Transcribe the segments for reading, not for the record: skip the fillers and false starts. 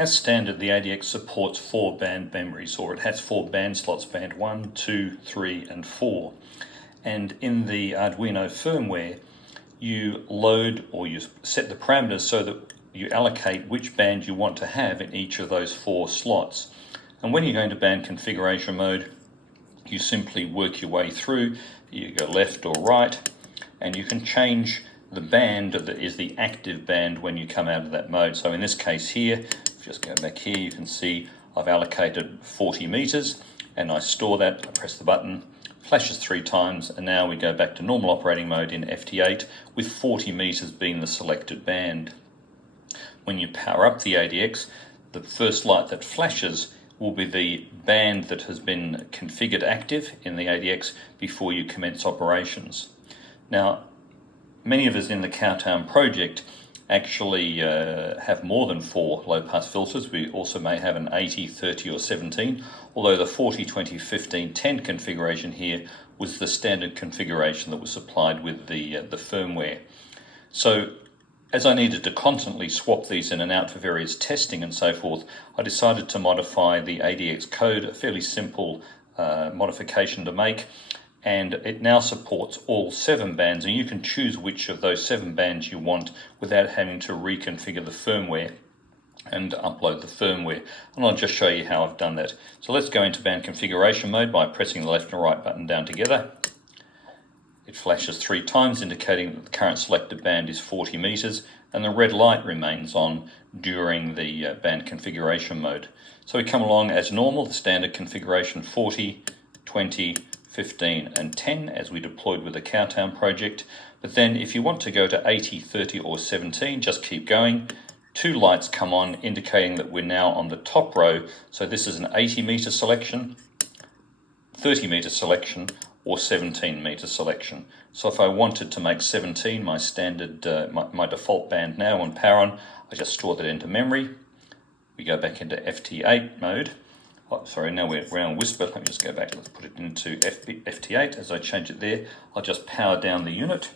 As standard, the ADX supports 4 band memories, or it has 4 band slots, band 1, 2, 3 and 4. And in the Arduino firmware, you load or you set the parameters so that you allocate which band you want to have in each of those 4 slots. And when you go into band configuration mode, you simply work your way through. You go left or right, and you can change the band that is the active band when you come out of that mode. So in this case here, just go back here, you can see I've allocated 40 meters, and I store that. I press the button, flashes 3 times, and now we go back to normal operating mode in FT8 with 40 meters being the selected band. When you power up the ADX, the first light that flashes will be the band that has been configured active in the ADX before you commence operations. Now, many of us in the Cowtown project actually have more than 4 low-pass filters. We also may have an 80, 30 or 17, although the 40, 20, 15, 10 configuration here was the standard configuration that was supplied with the firmware. So as I needed to constantly swap these in and out for various testing and so forth, I decided to modify the ADX code, a fairly simple modification to make, and it now supports all 7 bands, and you can choose which of those 7 bands you want without having to reconfigure the firmware and upload the firmware. And I'll just show you how I've done that. So let's go into band configuration mode by pressing the left and right button down together. It flashes 3 times, indicating that the current selected band is 40 meters, and the red light remains on during the band configuration mode. So we come along as normal, the standard configuration 40, 20, 15 and 10 as we deployed with the Cowtown project. But then if you want to go to 80, 30 or 17, just keep going. 2 lights come on indicating that we're now on the top row. So this is an 80 meter selection, 30 meter selection or 17 meter selection. So if I wanted to make 17 my standard, my default band now on power on, I just store that into memory. We go back into FT8 mode. Oh, sorry, now we're on Whisper. Let me just go back. Let's put it into FT8. As I change it there, I'll just power down the unit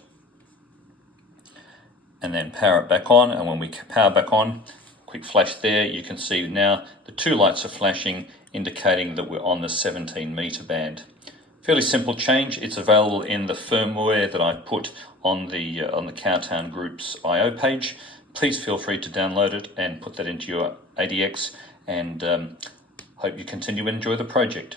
and then power it back on. And when we power back on, quick flash there, you can see now the 2 lights are flashing, indicating that we're on the 17 meter band. Fairly simple change. It's available in the firmware that I put on the Cowtown Group's IO page. Please feel free to download it and put that into your ADX, and hope you continue to enjoy the project.